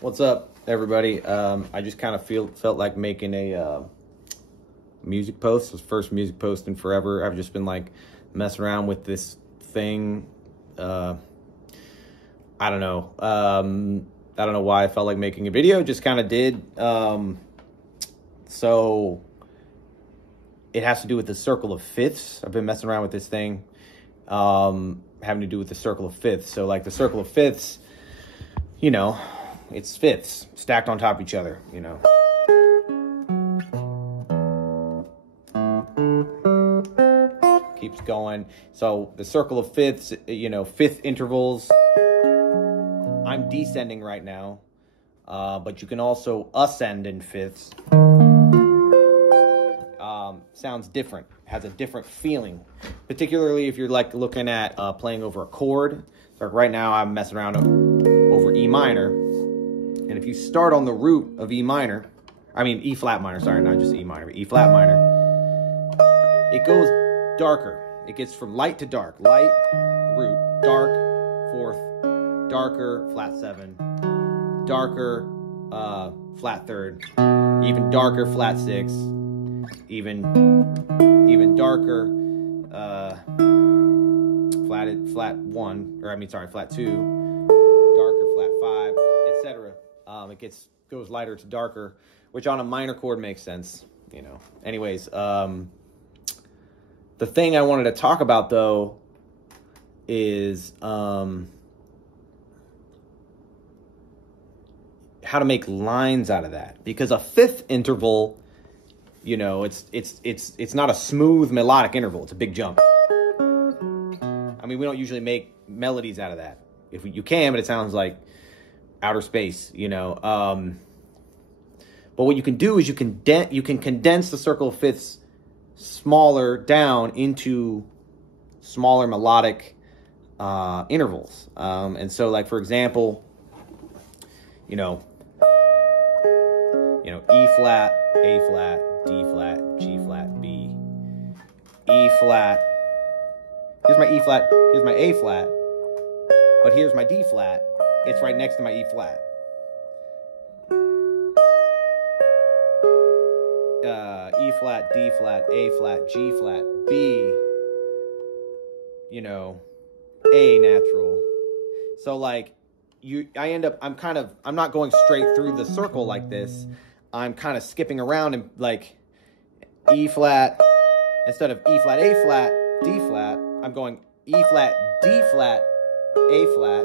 What's up, everybody? I just kind of felt like making a music post. It's the first music post in forever. I've just been like messing around with this thing. I don't know. I don't know why I felt like making a video. Just kind of did. So it has to do with the circle of fifths. I've been messing around with this thing, having to do with the circle of fifths. So like the circle of fifths, you know, it's fifths stacked on top of each other, you know. Keeps going. So the circle of fifths, you know, fifth intervals. I'm descending right now, but you can also ascend in fifths. Sounds different, has a different feeling, particularly if you're like looking at playing over a chord. So right now I'm messing around over E minor. And if you start on the root of E minor, E flat minor, sorry, not just E minor, but E flat minor, it goes darker. It gets from light to dark. Light, root, dark, fourth, darker, flat seven, darker, flat third, even darker, flat six, even darker, flat one, flat two, darker, flat five, etc. It goes lighter to darker, which on a minor chord makes sense, you know. Anyways, the thing I wanted to talk about though is how to make lines out of that, because a fifth interval, you know, it's not a smooth melodic interval. It's a big jump. I mean, we don't usually make melodies out of that. You can, but it sounds like outer space, you know. But what you can do is you can condense the circle of fifths smaller down into smaller melodic intervals. And so, like, for example, you know, E flat, A flat, D flat, G flat, B, E flat. Here's my E flat, here's my A flat, but here's my D flat. It's right next to my E flat. E flat, D flat, A flat, G flat, B, you know, A natural. So like I'm not going straight through the circle like this. I'm kind of skipping around and like E flat, instead of E flat, A flat, D flat, I'm going E flat, D flat, A flat,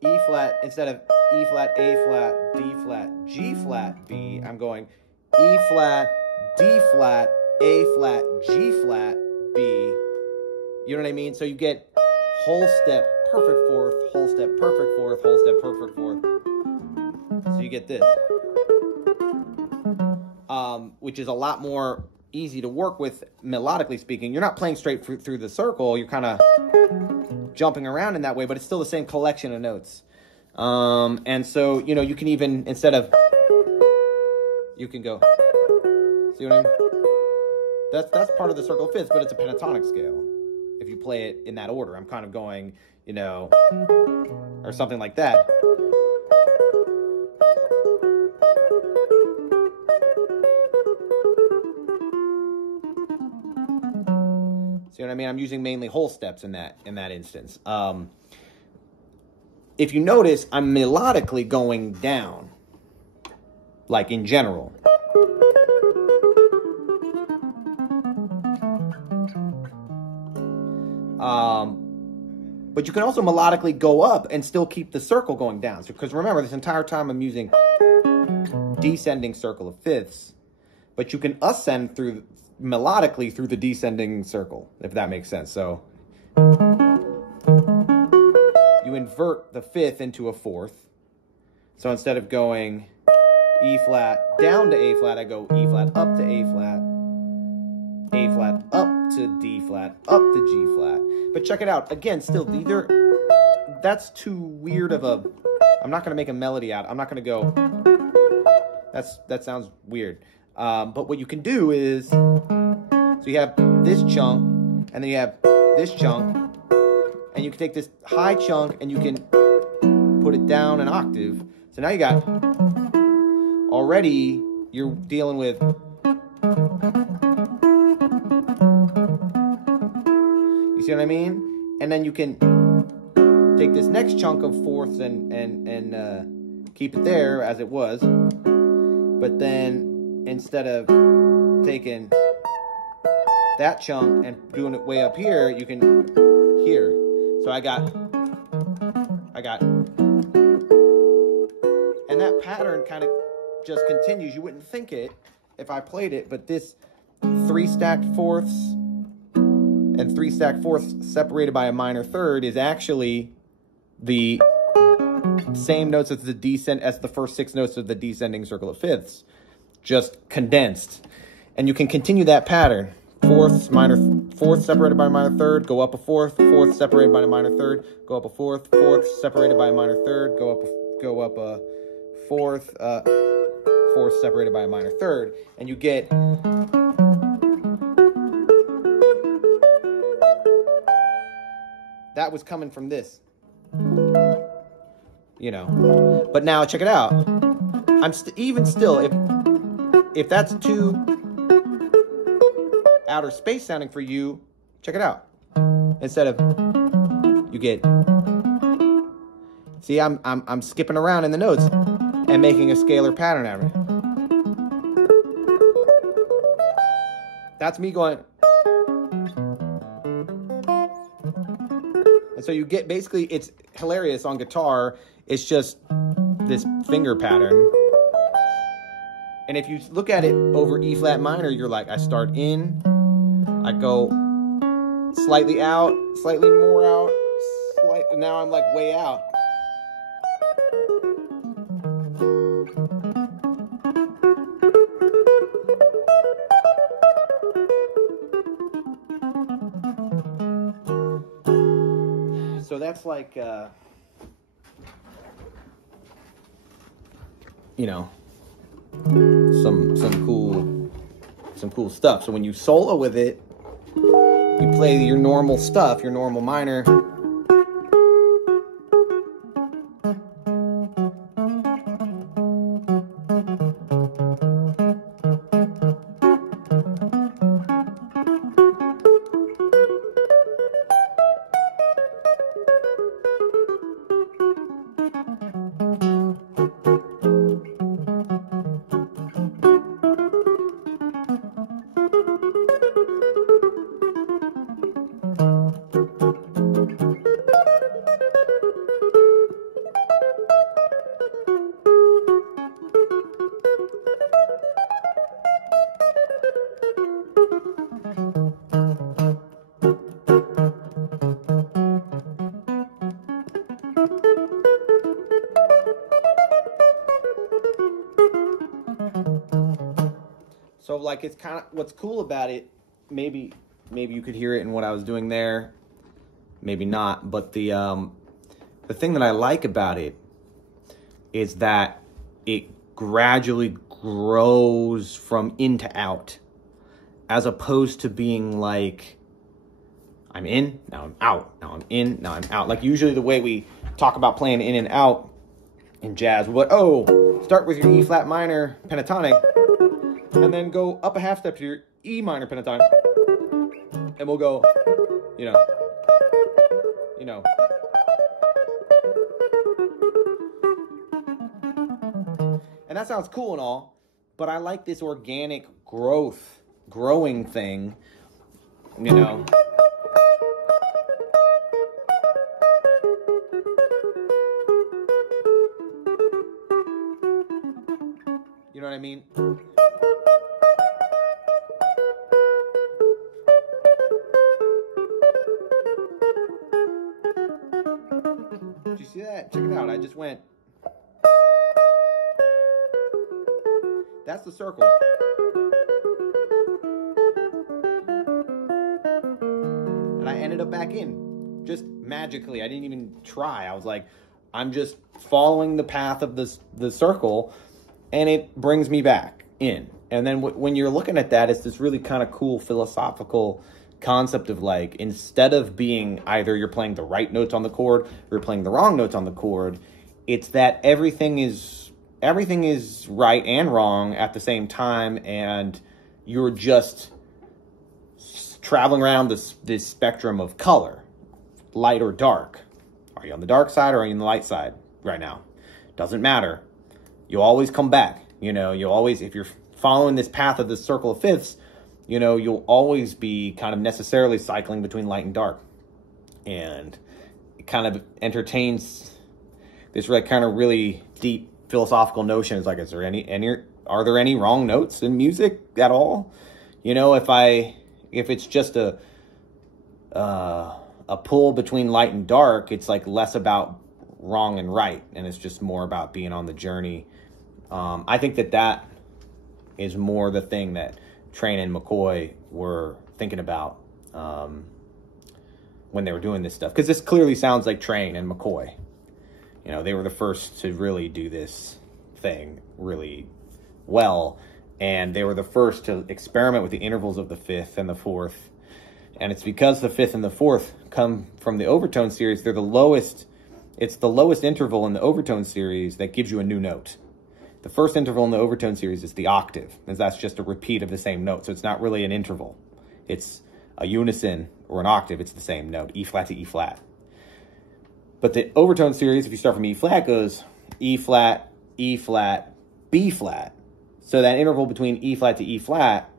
E flat, instead of E flat, A flat, D flat, G flat, B, I'm going E flat, D flat, A flat, G flat, B. You know what I mean? So you get whole step, perfect fourth, whole step, perfect fourth, whole step, perfect fourth. So you get this. Which is a lot more easy to work with melodically speaking. You're not playing straight through the circle. You're kind of jumping around in that way, but it's still the same collection of notes. And so, you know, you can even, you can go, see what I mean? That's part of the circle of fifths, but it's a pentatonic scale. If you play it in that order, I'm kind of going, you know, or something like that. See what I mean? I'm using mainly whole steps in that instance. If you notice, I'm melodically going down, like in general. But you can also melodically go up and still keep the circle going down. So, because remember, this entire time I'm using descending circle of fifths, but you can ascend melodically through the descending circle, if that makes sense. So you invert the fifth into a fourth. So instead of going E flat down to A flat, I go E flat up to A flat up to D flat, up to G flat. But check it out. Again, still, that's too weird of a, I'm not going to make a melody out. I'm not going to go, that sounds weird. But what you can do is, so you have this chunk, and then you have this chunk, and you can take this high chunk and you can put it down an octave. So now you got, already you're dealing with, you see what I mean? And then you can take this next chunk of fourths and keep it there as it was. But then instead of taking that chunk and doing it way up here, you can here. So I got, and that pattern kind of just continues. You wouldn't think it if I played it, but this 3 stacked fourths and 3 stacked fourths separated by a minor third is actually the same notes as the first 6 notes of the descending circle of fifths, just condensed. And you can continue that pattern. Fourths, fourth separated by a minor third, go up a fourth, fourth separated by a minor third, go up a fourth, fourth separated by a minor third, go up a fourth, fourth separated by a minor third, and you get that was coming from this, you know. But now check it out. I'm even still, if that's too outer space sounding for you, check it out. Instead of, you get, see, I'm skipping around in the notes and making a scalar pattern out of it. That's me going. And so you get, basically, it's hilarious on guitar. It's just this finger pattern. And if you look at it over E flat minor, you're like, I start in, I go slightly out, slightly more out, now I'm like way out. So that's like, you know, some cool stuff. So when you solo with it, you play your normal stuff, your normal minor. So like, it's kind of, what's cool about it, maybe you could hear it in what I was doing there, maybe not, but the thing that I like about it is that it gradually grows from in to out, as opposed to being like, I'm in, now I'm out, now I'm in, now I'm out. Like usually the way we talk about playing in and out in jazz, start with your E flat minor pentatonic, and then go up a half step to your E minor pentatonic, and we'll go, you know. And that sounds cool and all, but I like this organic growing thing, you know. You know what I mean? Did you see that? Check it out. I just went. That's the circle. And I ended up back in. Just magically. I didn't even try. I was like, I'm just following the path of the circle, and it brings me back in. And then when you're looking at that, it's this really kind of cool philosophical concept of like, instead of being either you're playing the right notes on the chord or you're playing the wrong notes on the chord, it's that everything is right and wrong at the same time, and you're just traveling around this spectrum of color, light or dark. Are you on the dark side or are you on the light side right now? Doesn't matter. You'll always come back. You'll always, if you're following this path of the circle of fifths, you'll always be kind of necessarily cycling between light and dark. And it kind of entertains this kind of really deep philosophical notion. It's like, are there any wrong notes in music at all? If it's just a pull between light and dark, it's like less about wrong and right, and it's just more about being on the journey. I think that is more the thing that Trane and McCoy were thinking about when they were doing this stuff, because this clearly sounds like Trane and McCoy. They were the first to really do this thing really well, and they were the first to experiment with the intervals of the fifth and the fourth. And it's because the fifth and the fourth come from the overtone series. They're the lowest. It's the lowest interval in the overtone series that gives you a new note. The first interval in the overtone series is the octave, and that's just a repeat of the same note. So it's not really an interval. It's a unison or an octave. It's the same note, E flat to E flat. But the overtone series, if you start from E flat, goes E flat, B flat. So that interval between E flat to E flat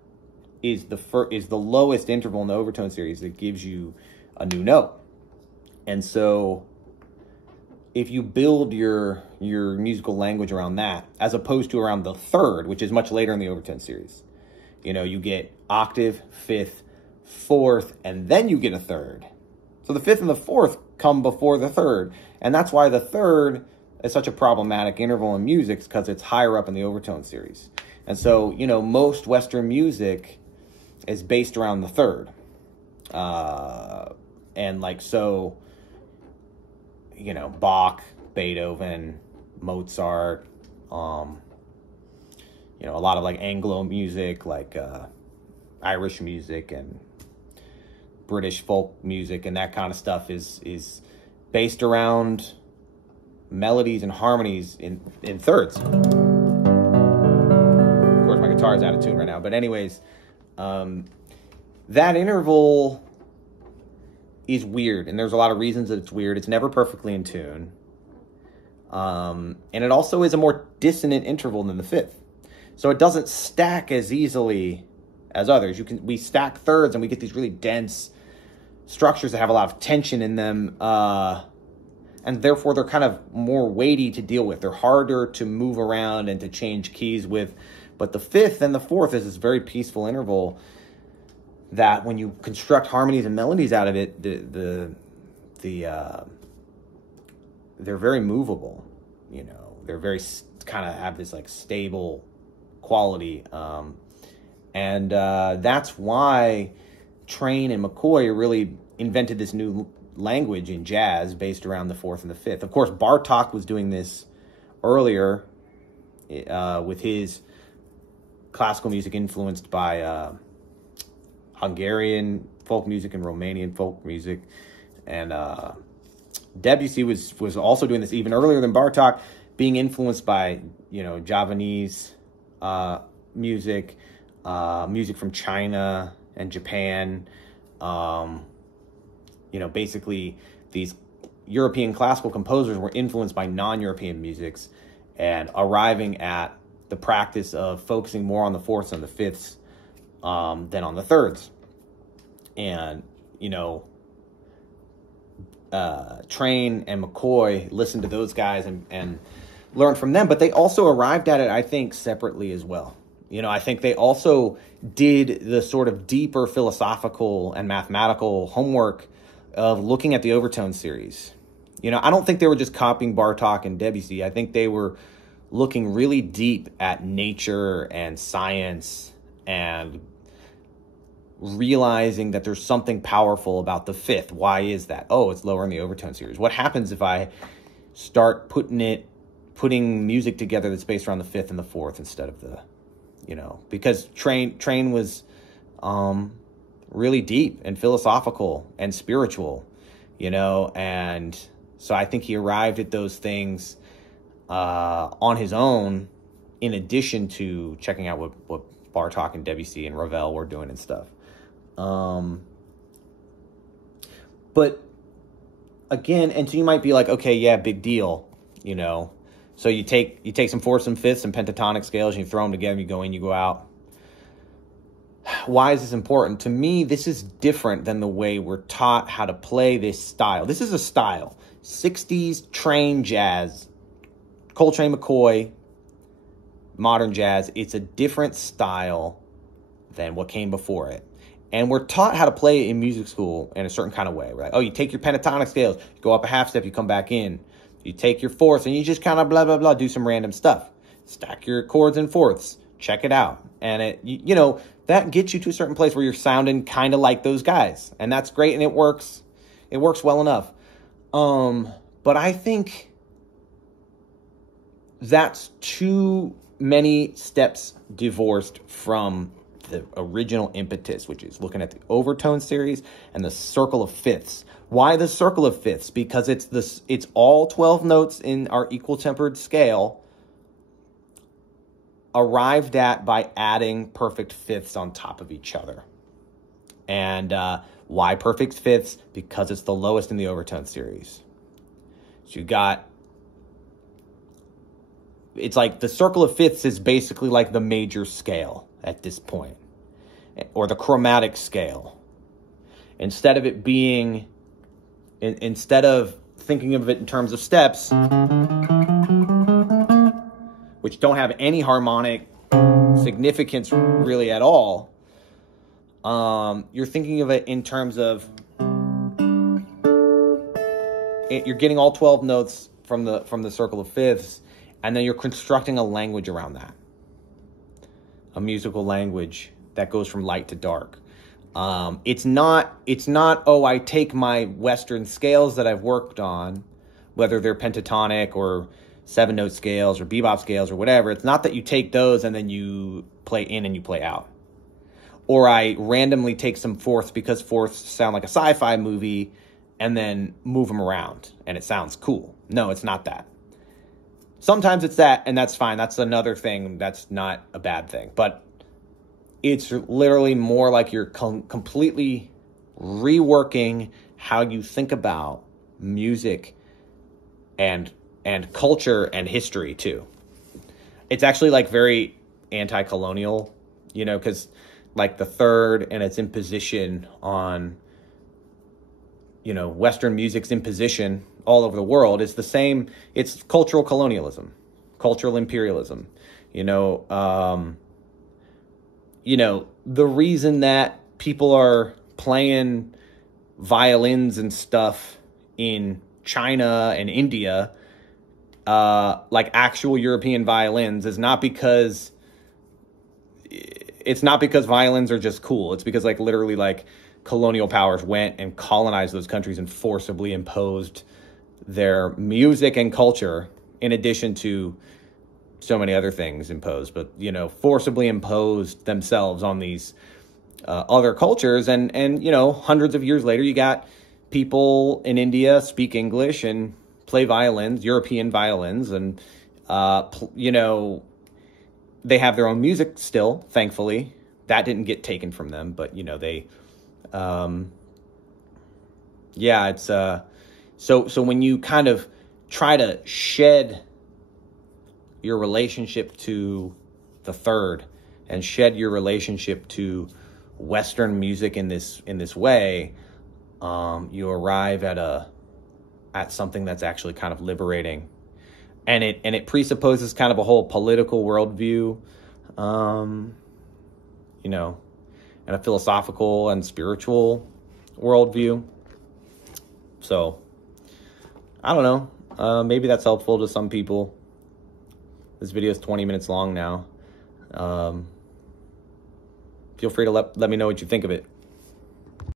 is the lowest interval in the overtone series that gives you a new note. And so if you build your musical language around that, as opposed to around the third, which is much later in the overtone series, you get octave, fifth, fourth, and then you get a third. So the fifth and the fourth come before the third. And that's why the third is such a problematic interval in music, because it's higher up in the overtone series. And so, most Western music is based around the third. Bach, Beethoven, Mozart, a lot of Anglo music, Irish music and British folk music and that kind of stuff is based around melodies and harmonies in thirds. Of course, my guitar is out of tune right now. But anyways, that interval is weird, and there's a lot of reasons that it's weird. It's never perfectly in tune. And it also is a more dissonant interval than the fifth. So it doesn't stack as easily as others. We stack thirds and we get these really dense structures that have a lot of tension in them. And therefore they're kind of more weighty to deal with. They're harder to move around and to change keys with. But the fifth and the fourth is this very peaceful interval that when you construct harmonies and melodies out of it, they're very movable. They're very kind of have this stable quality. And that's why Trane and McCoy really invented this new language in jazz based around the fourth and the fifth. Of course, Bartók was doing this earlier with his classical music influenced by Hungarian folk music and Romanian folk music. And Debussy was also doing this even earlier than Bartók, being influenced by, Javanese music, music from China and Japan. Basically these European classical composers were influenced by non-European musics and arriving at the practice of focusing more on the fourths and the fifths than on the thirds. And, Trane and McCoy listened to those guys and learned from them, but they also arrived at it, I think, separately as well. I think they also did the sort of deeper philosophical and mathematical homework of looking at the overtone series. I don't think they were just copying Bartók and Debussy. I think they were looking really deep at nature and science and realizing that there's something powerful about the fifth. Why is that? Oh, it's lower in the overtone series. What happens if I start putting music together that's based around the fifth and the fourth instead of the, because Trane was really deep and philosophical and spiritual, and so I think he arrived at those things on his own, in addition to checking out what Bartok and Debussy and Ravel were doing and stuff. But again, and so you might be like, okay, yeah, big deal, you know. So you take some fourths and fifths and pentatonic scales and you throw them together, you go in, you go out. Why is this important? To me, this is different than the way we're taught how to play this style. This is a style. 60s Trane jazz, Coltrane, McCoy, modern jazz. It's a different style than what came before it. And we're taught how to play it in music school in a certain kind of way. Right? Oh, you take your pentatonic scales, you go up a half step, you come back in. You take your fourths, and you just kind of blah, blah, blah, do some random stuff. Stack your chords and fourths. Check it out. And, you know, that gets you to a certain place where you're sounding kind of like those guys. And that's great, and it works. It works well enough. But I think that's too many steps divorced from the original impetus, which is looking at the overtone series and the circle of fifths. Why the circle of fifths? Because it's all 12 notes in our equal tempered scale, arrived at by adding perfect fifths on top of each other. And why perfect fifths? Because it's the lowest in the overtone series. So it's like the circle of fifths is basically like the major scale at this point, or the chromatic scale. Instead of thinking of it in terms of steps, which don't have any harmonic significance really at all, you're thinking of it in terms of you're getting all 12 notes from the circle of fifths, and then you're constructing a language around that, a musical language that goes from light to dark. It's not, oh, I take my Western scales that I've worked on, whether they're pentatonic or 7-note scales or bebop scales or whatever. It's not that you take those and then you play in and you play out. Or I randomly take some fourths because fourths sound like a sci-fi movie and then move them around and it sounds cool. No, it's not that. Sometimes it's that, and that's fine. That's another thing. That's not a bad thing. But it's literally more like you're completely reworking how you think about music and culture and history too. It's actually like very anti-colonial, you know, because like the third and its imposition on, you know, Western music's imposition all over the world is the same. It's cultural colonialism, cultural imperialism, you know, the reason that people are playing violins and stuff in China and India, like actual European violins, is not because violins are just cool. It's because like literally like colonial powers went and colonized those countries and forcibly imposed their music and culture, in addition to so many other things imposed, but, you know, forcibly imposed themselves on these other cultures. And, you know, hundreds of years later, you got people in India speak English and play violins, European violins. And, you know, they have their own music still, thankfully. That didn't get taken from them, but, you know, they, yeah, it's, so when you kind of try to shed your relationship to the third and shed your relationship to Western music in this way, you arrive at something that's actually kind of liberating, and it presupposes kind of a whole political worldview, you know, and a philosophical and spiritual worldview. So I don't know, maybe that's helpful to some people. This video is 20 minutes long now. Feel free to let me know what you think of it.